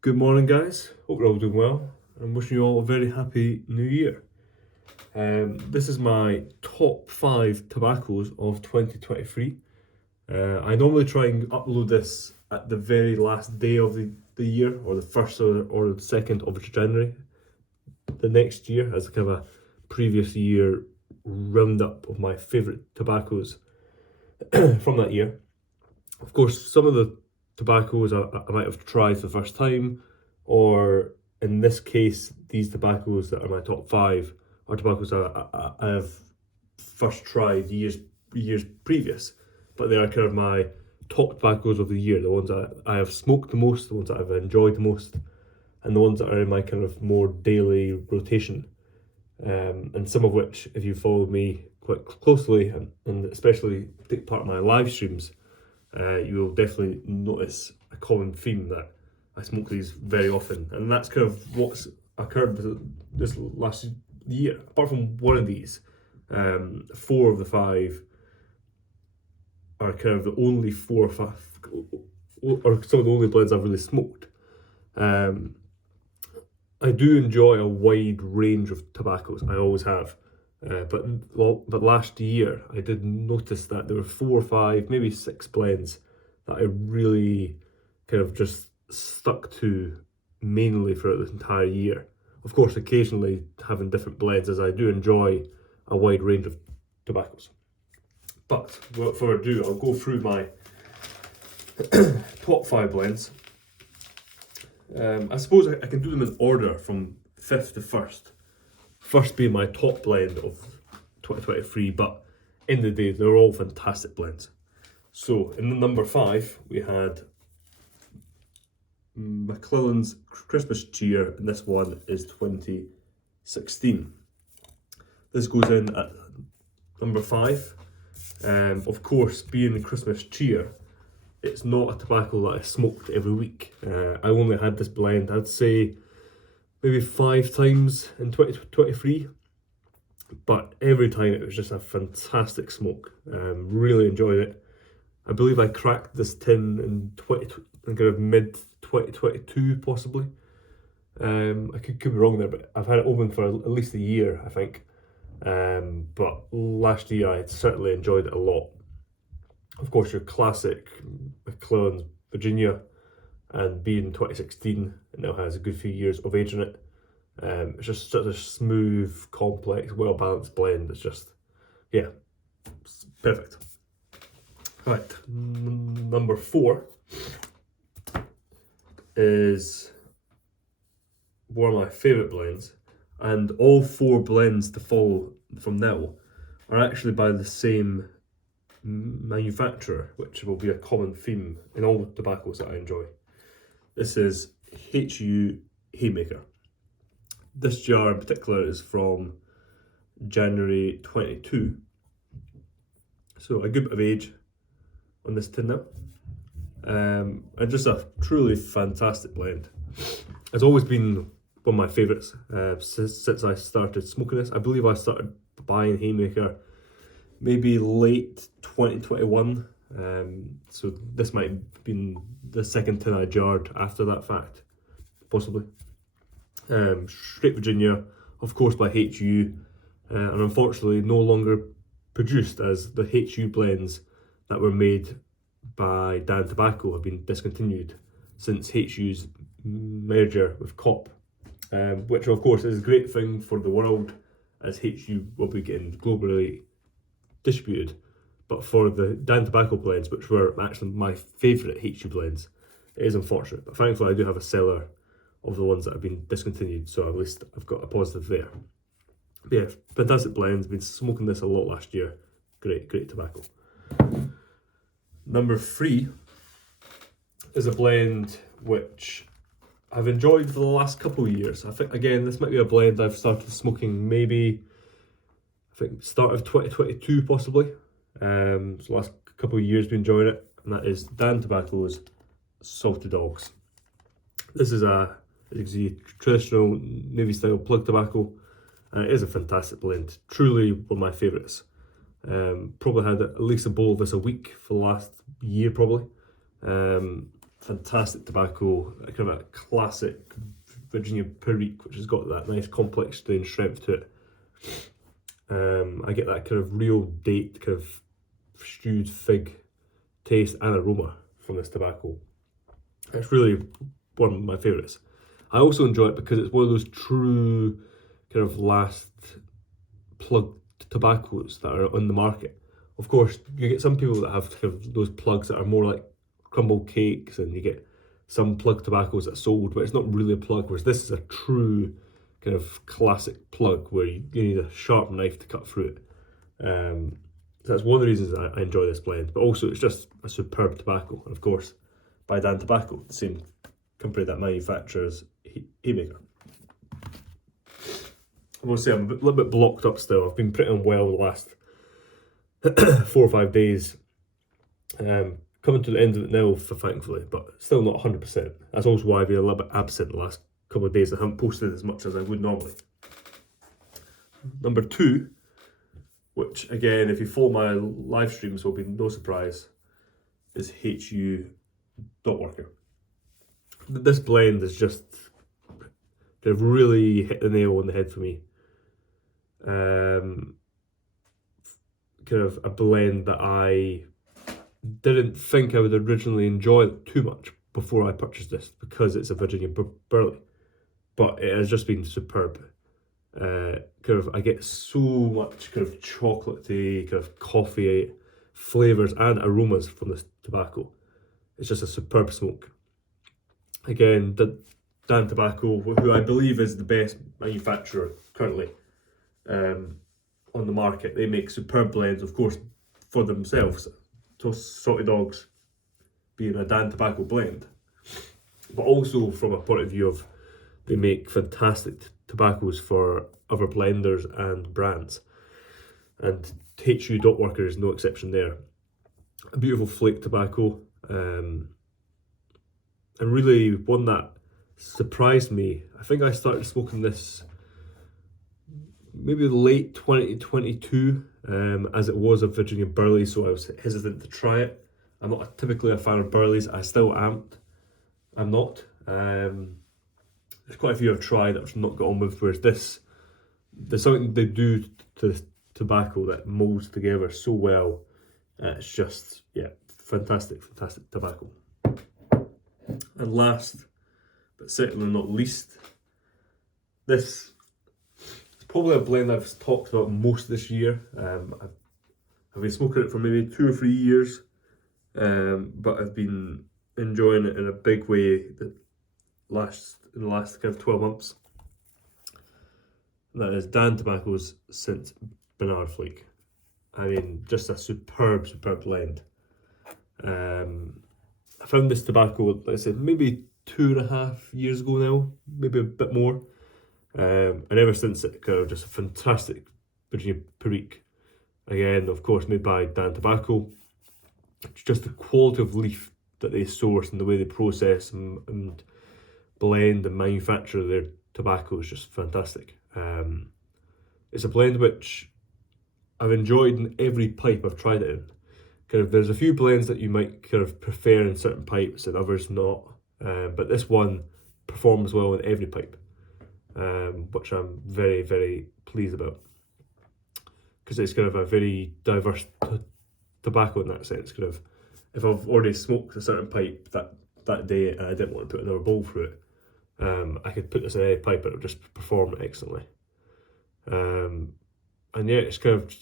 Good morning, guys. Hope you're all doing well. I'm wishing you all a very happy new year. This is my top 5 tobaccos of 2023. I normally try and upload this at the very last day of the year, or the 1st or the 2nd of January the next year, as a kind of a previous year roundup of my favourite tobaccos from that year. Of course, some of the tobaccos I might have tried for the first time, or in this case, these tobaccos that are my top 5 are tobaccos I have first tried years previous, but they are kind of my top tobaccos of the year, the ones that I have smoked the most, the ones that I've enjoyed the most, and the ones that are in my kind of more daily rotation. And some of which, if you follow me quite closely, and especially take part in my live streams, you will definitely notice a common theme that I smoke these very often, and that's kind of what's occurred this last year. Apart from one of these, 4 of the 5 are kind of the only 4 or 5, or some of the only blends I've really smoked. I do enjoy a wide range of tobaccos. I always have. But last year I did notice that there were 4 or 5, maybe 6 blends that I really kind of just stuck to mainly throughout the entire year. Of course, occasionally having different blends, as I do enjoy a wide range of tobaccos. But without further ado, I'll go through my top 5 blends. I suppose I can do them in order from 5th to 1st. First being my top blend of 2023, but in the day they're all fantastic blends. So in the number 5 we had Macmillan's Christmas Cheer, and this one is 2016. This goes in at number 5. Of course, being the Christmas Cheer, it's not a tobacco that I smoked every week. I only had this blend, I'd say, maybe 5 times in 2023, but every time it was just a fantastic smoke. Really enjoyed it. I believe I cracked this tin in kind of mid 2022 possibly. I could be wrong there, but I've had it open for at least a year, I think. But last year I certainly enjoyed it a lot. Of course, your classic Macmillan's Virginia, and being 2016, it now has a good few years of age in it. It's just such a smooth, complex, well-balanced blend. It's just, yeah, it's perfect. Right, number 4 is one of my favourite blends, and all 4 blends to follow from now are actually by the same manufacturer, which will be a common theme in all the tobaccos that I enjoy. This is HU Haymaker. This jar in particular is from January 22, so a good bit of age on this tin now, and just a truly fantastic blend. It's always been one of my favourites since I started smoking this. I believe I started buying Haymaker maybe late 2021, so this might have been the second tin I jarred after that fact, possibly. Straight Virginia, of course, by HU, and unfortunately no longer produced, as the HU blends that were made by Dan Tobacco have been discontinued since HU's merger with COP, which of course is a great thing for the world, as HU will be getting globally distributed. But for the Dan Tobacco blends, which were actually my favourite HU blends, it is unfortunate. But thankfully I do have a cellar of the ones that have been discontinued, so at least I've got a positive there. But yeah, fantastic blends. Been smoking this a lot last year. Great tobacco. Number 3 is a blend which I've enjoyed for the last couple of years. I think, again, this might be a blend I've started smoking maybe, I think, start of 2022 possibly. So the last couple of years been enjoying it, and that is Dan Tobacco's Salty Dogs. This is as you can see, traditional Navy style plug tobacco, and it is a fantastic blend. Truly one of my favourites. Probably had at least a bowl of this a week for the last year probably. fantastic tobacco, kind of a classic Virginia Perique, which has got that nice complex strain strength to it. I get that kind of real date, kind of stewed fig taste and aroma from this tobacco. It's really one of my favourites. I also enjoy it because it's one of those true kind of last plug tobaccos that are on the market. Of course, you get some people that have kind of those plugs that are more like crumble cakes, and you get some plug tobaccos that are sold, but it's not really a plug, whereas this is a true kind of classic plug where you need a sharp knife to cut through it. So that's one of the reasons I enjoy this blend, but also it's just a superb tobacco, and of course by Dan Tobacco, the same company that manufactures Haymaker. I will say I'm a little bit blocked up still. I've been pretty unwell the last 4 or 5 days. Coming to the end of it now, thankfully, but still not 100%. That's also why I've been a little bit absent the last couple of days. I haven't posted as much as I would normally. Number 2, which again, if you follow my live streams, will be no surprise, is HU Dotworker. This blend is just kind of really hit the nail on the head for me. Kind of a blend that I didn't think I would originally enjoy too much before I purchased this, because it's a Virginia Burley, but it has just been superb. Kind of, I get so much kind of chocolatey, kind of coffee flavours and aromas from this tobacco. It's just a superb smoke. Again, Dan Tobacco, who I believe is the best manufacturer currently on the market. They make superb blends, of course, for themselves. Salty Dogs being a Dan Tobacco blend, but also from a point of view of they make fantastic tobaccos for other blenders and brands. And HU Dotworker is no exception there. A beautiful flake tobacco, and really one that surprised me. I think I started smoking this maybe late 2022, as it was a Virginia Burley, so I was hesitant to try it. I'm not typically a fan of Burleys. I still am. I'm not. There's quite a few I've tried that I've not got on with, whereas this, there's something they do to the tobacco that molds together so well. It's just, yeah, fantastic tobacco. And last, but certainly not least, this is probably a blend I've talked about most this year. I've been smoking it for maybe 2 or 3 years, but I've been enjoying it in a big way in the last kind of 12 months. And that is Dan Tobacco's St. Bernard Flake. I mean, just a superb blend. I found this tobacco, like I said, maybe 2.5 years ago now, maybe a bit more. And ever since, it kind of just a fantastic Virginia Perique. Again, of course, made by Dan Tobacco. It's just the quality of leaf that they source and the way they process and blend and manufacture their tobacco is just fantastic. It's a blend which I've enjoyed in every pipe I've tried it in. Kind of, there's a few blends that you might kind of prefer in certain pipes and others not, but this one performs well in every pipe, which I'm very pleased about, because it's kind of a very diverse tobacco in that sense. Kind of, if I've already smoked a certain pipe that day and I didn't want to put another bowl through it, I could put this in any pipe and it would just perform excellently. And yeah, it's kind of,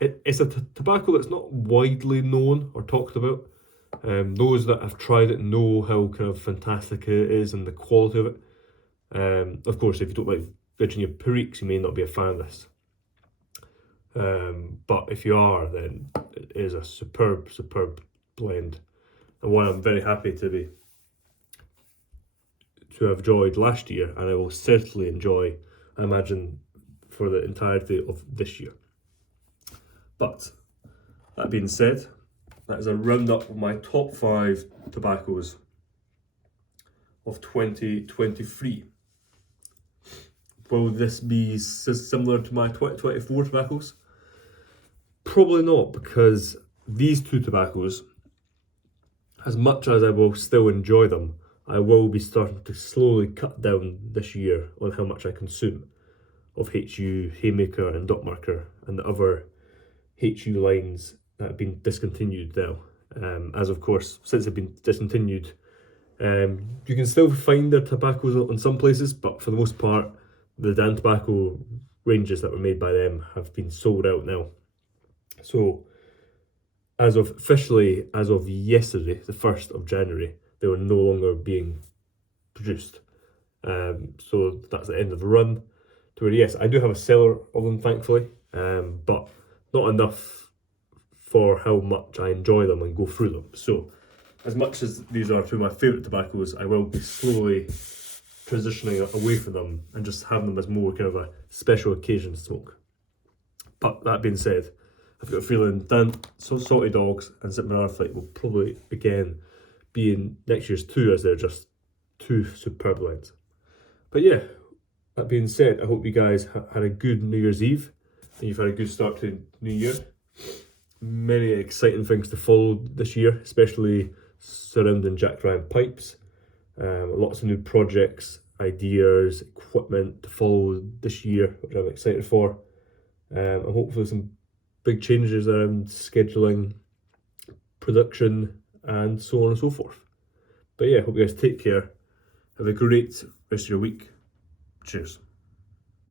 it's a tobacco that's not widely known or talked about. Those that have tried it know how kind of fantastic it is and the quality of it. Of course, if you don't like Virginia Periques, you may not be a fan of this. But if you are, then it is a superb blend, and one I'm very happy to have enjoyed last year, and I will certainly enjoy, I imagine, for the entirety of this year. But that being said, that is a roundup of my top 5 tobaccos of 2023. Will this be similar to my 2024 tobaccos? Probably not, because these 2 tobaccos as much as I will still enjoy them, I will be starting to slowly cut down this year on how much I consume of HU, Haymaker, and Dot Marker, and the other HU lines that have been discontinued now. As of course, since they've been discontinued, you can still find their tobaccos on some places, but for the most part, the Dan Tobacco ranges that were made by them have been sold out now. So, as of yesterday, the 1st of January, they were no longer being produced. So that's the end of the run. To where, yes, I do have a cellar of them, thankfully, but not enough for how much I enjoy them and go through them. So, as much as these are two of my favourite tobaccos, I will be slowly transitioning away from them and just having them as more kind of a special occasion smoke. But that being said, I've got a feeling Salty Dogs and St Bernard Flight will probably again be in next year's too, as they're just two superb lines. But yeah, that being said, I hope you guys had a good New Year's Eve and you've had a good start to New Year. Many exciting things to follow this year, especially surrounding Jack Ryan pipes. Lots of new projects, ideas, equipment to follow this year, which I'm excited for. And hopefully some big changes around scheduling, production, and so on and so forth. But yeah, hope you guys take care. Have a great rest of your week. Cheers.